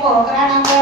పోకరాణంలో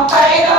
All?